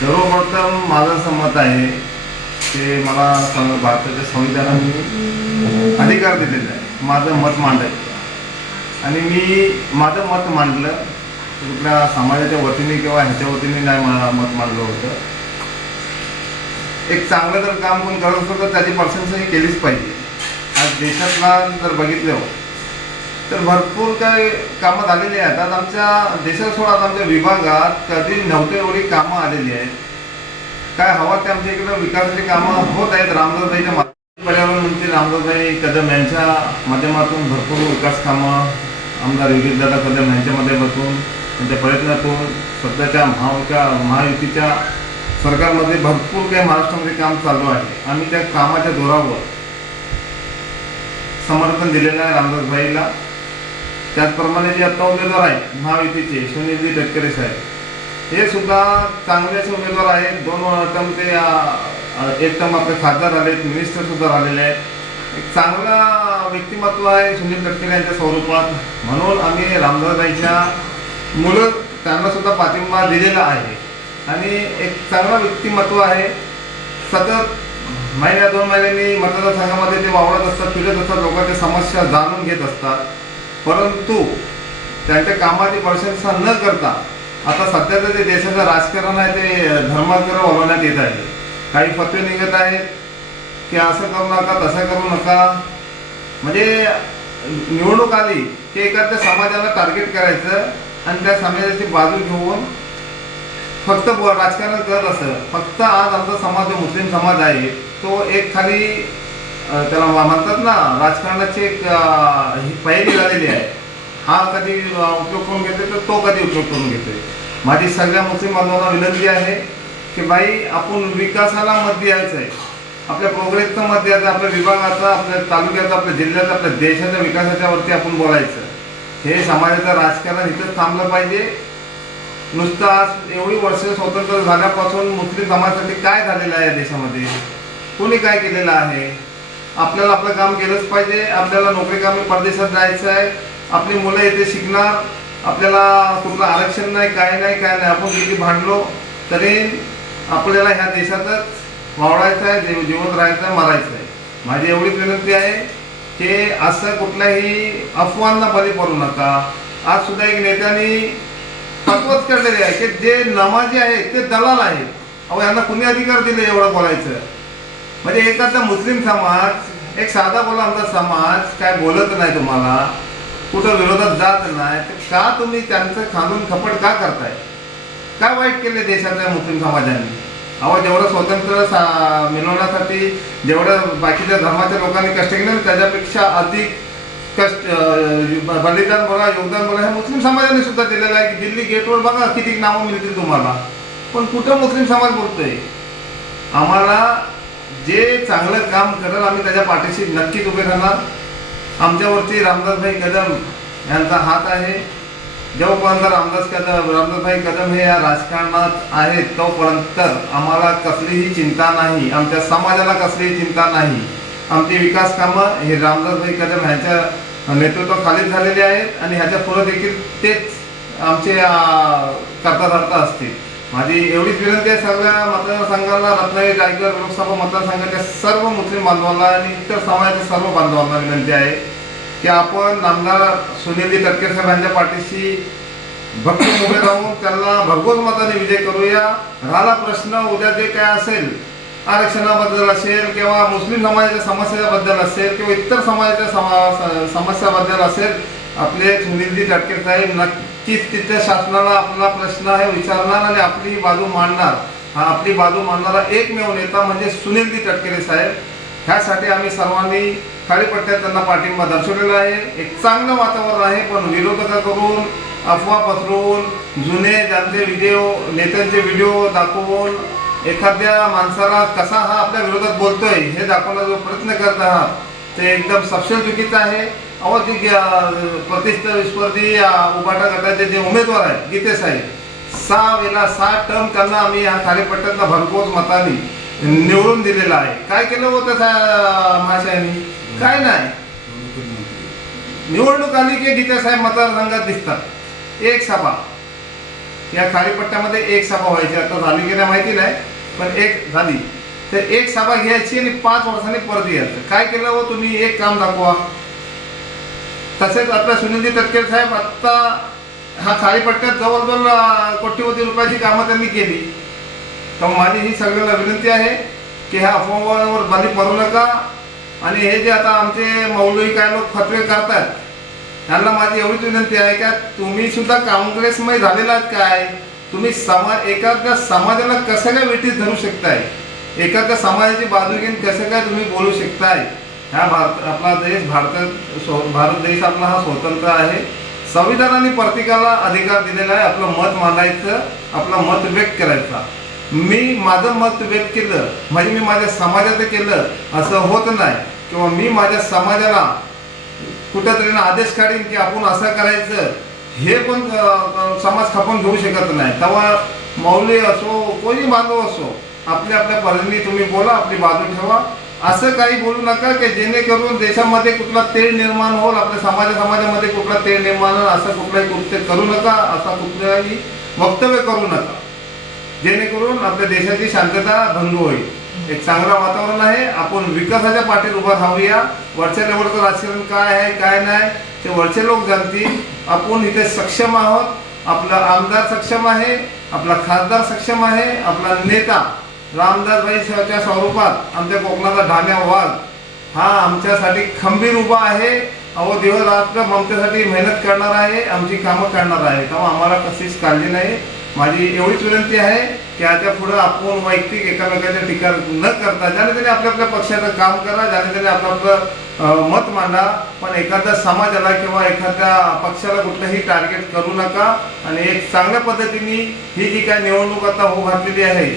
सर्वप्रथम माझं असं मत आहे ते मला भारताच्या संविधानाने अधिकार दिलेला आहे. माझं मत मांडायचं आणि मी माझं मत मांडलं कुठल्या समाजाच्या वतीने किंवा ह्याच्या वतीने नाही मला मत मांडलं होतं. एक चांगलं जर काम कोण करत असलं तर त्याची प्रशंसा ही केलीच पाहिजे. आज देशातला जर बघितलं तर भरपूर काही कामं झालेली आहेत. आता आमच्या देशात सोडा आमच्या विभागात कधी नव्हते एवढी कामं आलेली आहेत. काय हवा ते आमच्या इकडं विकासाची कामं होत आहेत. रामदासभाईच्या माध्यमातून पर्यावरण मंत्री रामदासभाई कदम यांच्या माध्यमातून भरपूर विकास कामं आमदार योगेशदादा कदम यांच्या माध्यमातून त्यांच्या प्रयत्नातून सध्याच्या महाविका महायुतीच्या सरकारमध्ये भरपूर काही महाराष्ट्रामध्ये काम चालू आहे. आम्ही त्या कामाच्या जोरावर समर्थन दिलेलं आहे रामदासभाईला त्याचप्रमाणे जे आता उमेदवार आहेत महायुतीचे सुनीलजी तटकरे साहेब हे सुद्धा चांगलेच उमेदवार आहेत. दोन टर्म ते एक टर्म आपले खासदार आलेत मिनिस्टर सुद्धा राहिलेले आहेत. एक चांगला व्यक्तिमत्व आहे सुनील तटकरे यांच्या स्वरूपात. म्हणून आम्ही रामदासबाईंच्या मुलं त्यांना सुद्धा पाठिंबा दिलेला आहे. आणि एक चांगला व्यक्तिमत्व आहे. सतत महिन्या दोन महिन्यांनी मतदारसंघामध्ये ते वावरत असतात फिरत असतात लोकांच्या समस्या जाणून घेत असतात. परंतु त्यांच्या कामाची प्रशंसा न करता आता सध्याचं जे देशाचं राजकारण आहे ते धर्मांतर वळवण्यात येत आहे. काही फतवे निघत आहेत की असं करू नका तसं करू नका. म्हणजे निवडणूक आली की एखाद्या समाजाला टार्गेट करायचं आणि त्या समाजाची बाजू घेऊन फक्त राजकारण करत असं फक्त आज आमचा समाज जो मुस्लिम समाज आहे तो एक खाली त्याला म्हणतात ना राजकारणाची एक ही पहिली झालेली आहे. हा कधी उपयोग करून घेतोय तर तो कधी उपयोग करून घेतोय. माझी सगळ्या मुस्लिम बांधवांना विनंती आहे की बाई आपण विकासाला मत द्यायचं आहे. आपल्या प्रोग्रेसचं मत द्यायचं आपल्या विभागाचा आपल्या तालुक्याचा आपल्या जिल्ह्याचा आपल्या देशाच्या विकासाच्या वरती आपण बोलायचं. हे समाजाचं राजकारण इथंच थांबलं पाहिजे. नुसतं आज एवढी वर्ष स्वतंत्र झाल्यापासून मुस्लिम समाजासाठी काय झालेलं आहे या देशामध्ये? कोणी काय केलेलं आहे? आपल्याला आपलं काम केलंच पाहिजे आपल्याला नोकरी कामी परदेशात जायचं आहे आपली मुलं येथे शिकणार आपल्याला कुठलं आरक्षण नाही काय नाही काय नाही आपण किती भांडलो तरी आपल्याला ह्या देशातच वावरायचं आहे जीव जिवंत राहायचं आहे मरायचं आहे. माझी एवढीच विनंती आहे की असं कुठल्याही अफवांना बळी पडू नका. आज सुद्धा एक नेत्याने फतवत करलेले आहे की जे नमाजी आहे ते दलाल आहे. अहो यांना कुणी अधिकार दिले एवढं बोलायचं? म्हणजे एखादा मुस्लिम समाज एक साधा बोला आमचा समाज काय बोलत नाही तुम्हाला कुठं विरोधात जात नाही तर का तुम्ही त्यांचं खांदून खपट का करताय? काय वाईट केले देशातल्या मुस्लिम समाजाने? अहो जेवढं स्वतंत्र सा मिळवण्यासाठी जेवढं बाकीच्या धर्माच्या लोकांनी कष्ट केले त्याच्यापेक्षा अधिक कष्ट बलिदान बोला योगदान बोला हे मुस्लिम समाजाने सुद्धा दिलेलं आहे की दिल्ली गेटवर बघा किती नावं मिळतील तुम्हाला. पण कुठं मुस्लिम समाज बोलतोय? आम्हाला जे चांगलं काम करेल आम्ही त्याच्या पाठीशी नक्कीच उभे राहणार. आमच्यावरती रामदासभाई कदम यांचा हात आहे. जोपर्यंत रामदास कदम रामदासभाई कदम हे या राजकारणात आहेत तोपर्यंत आम्हाला कसलीही चिंता नाही. आमच्या समाजाला कसलीही चिंता नाही. आमची विकास कामं हे रामदासभाई कदम ह्याच्या नेतृत्वाखालीच झालेले आहेत आणि ह्याच्या पुढे देखील तेच आमचे अं, करता धरता असतील. माझी एवढीच विनंती आहे सगळ्या मतदारसंघाला रत्नागिरी रायगड लोकसभा मतदारसंघाच्या सर्व मुस्लिम बांधवांना आणि इतर समाजाच्या सर्व बांधवांना विनंती आहे की आपण नामदार सुनीलजी तटके साहेब यांच्या पाठीशी भक्कम उभे राहून त्यांना भरघोस मताने विजय करूया. राहिला प्रश्न उद्या जे काय असेल आरक्षणाबद्दल असेल किंवा मुस्लिम समाजाच्या समस्याबद्दल असेल किंवा इतर समाजाच्या समा समस्याबद्दल असेल आपले सुनीलजी टाटके साहेब नक्कीच तिथे शासनाला आपला प्रश्न आहे विचारणार आणि आपली बाजू मांडणार. हा आपली बाजू मांडणारा एकमेव नेता म्हणजे सुनीलजी तटकरे साहेब. ह्यासाठी आम्ही सर्वांनी खाडीपट्ट्यात त्यांना पाठिंबा दर्शवलेला आहे. एक चांगलं वातावरण आहे पण विरोधकाकडून अफवा पसरवून जुने ज्यांचे व्हिडिओ नेत्यांचे व्हिडिओ दाखवून एखाद्या माणसाला कसा हा आपल्या विरोधात बोलतोय हे दाखवण्याचा जो प्रयत्न करत आहात. ते एकदम सपशेल चुकीचं आहे. अहो जी अं, प्रतिस्पर्धी उभाटा गटाचे जे उमेदवार आहेत गीते साहेब सहा वेळा सहा टर्म त्यांना आम्ही ह्या खालीपट्ट्यातला भरघोस मताने निवडून दिलेला आहे. काय केलं होतं त्या महाशयानी? काय नाही. निवडणूक आली की गीते साहेब मतदारसंघात दिसतात. एक सभा. या खालीपट्ट्यामध्ये एक सभा व्हायची. आता झाली की नाही माहिती नाही पण एक झाली. तर एक सभा घ्यायची आणि पाच वर्षांनी परत यायचं. काय केलं हो तुम्ही? एक काम दाखवा. तसेच आपल्या सुनीलजी तटकरे साहेब आत्ता हा खालीपट्ट्यात जवळजवळ कोट्यवधी रुपयाची कामं त्यांनी केली. तर माझी ही सगळ्यांना विनंती आहे की ह्या अफवावर बंदी पडू नका. आणि हे जे आता आमचे मौलवी काय लोक फतवे करतात त्यांना माझी एवढीच विनंती आहे का तुम्ही सुद्धा काँग्रेसमय झालेला आहात काय? तुम्ही समा एखाद्या समाजाला कसं काय वेठीस धरू शकताय? एखाद्या समाजाची बाजू घेऊन कसं काय तुम्ही बोलू शकताय? ह्या भारत आपला देश भारतात स्व- भारत देश आपला हा स्वतंत्र आहे. संविधानाने प्रत्येकाला अधिकार दिलेला आहे आपलं मत मांडायचं आपलं मत व्यक्त करायचा. मी माझं मत व्यक्त केलं म्हणजे मी माझ्या समाजाचं केलं असं होत नाही. किंवा मी माझ्या समाजाला कुठंतरी आदेश काढीन की आपण असं करायचं हे पण समाज खपून घेऊ शकत नाही. तेव्हा मौली असो कोणी बांधव असो आपल्या आपल्या परीने तुम्ही बोला आपली बाजू ठेवा. असं काही बोलू नका की जेणेकरून देशामध्ये कुठला तेढ निर्माण होईल आपल्या समाजा समाजामध्ये कुठला तेढ निर्माण होईल असं कुठलाही कृत्य करू नका असा कुठलाही वक्तव्य करू नका. जेणेकरून आपल्या देशाची शांतता भंग होईल. एक चांगलं वातावरण आहे. आपण विकासाच्या पाठीत उभा राहूया. वरच्या लेवलचं राजकारण काय आहे काय नाही ते वरचे लोक जाणतील. आपण इथे सक्षम आहोत. आपला आमदार सक्षम आहे. आपला खासदार सक्षम आहे. आपला नेता रामदासबाईच्या स्वरूपात आमच्या कोकणाचा ढाण्या वाघ हा आमच्यासाठी खंबीर उभा आहे. अहो दिवस रात्र ममतेसाठी मेहनत करणार आहे आमची कामं करणार आहे. तेव्हा आम्हाला कशीच काळजी नाही. माझी एवढीच विनंती आहे की आता पुढे आपण वैयक्तिक एकामेकाच्या टीका न करता ज्याने त्याने आपल्या आपल्या पक्षाचं काम करा ज्याने त्याने आपलं आपलं मत मांडा पण एखाद्या समाजाला किंवा एखाद्या पक्षाला कुठलंही टार्गेट करू नका. आणि एक चांगल्या पद्धतीने ही जी काय निवडणूक आता होऊ घातलेली आहे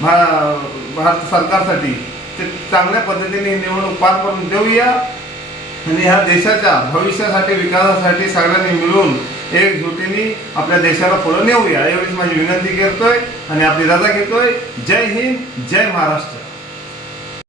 भा- भारत सरकारसाठी ते चांगल्या पद्धतीने निवडणूक पार करून देऊया. आणि ह्या देशाच्या भविष्यासाठी विकासासाठी सगळ्यांनी मिळून एकजुटीने आपल्या देशाला पुढे नेऊया. एवढीच माझी विनंती करतोय आणि आपली रजा घेतोय. जय हिंद जय महाराष्ट्र.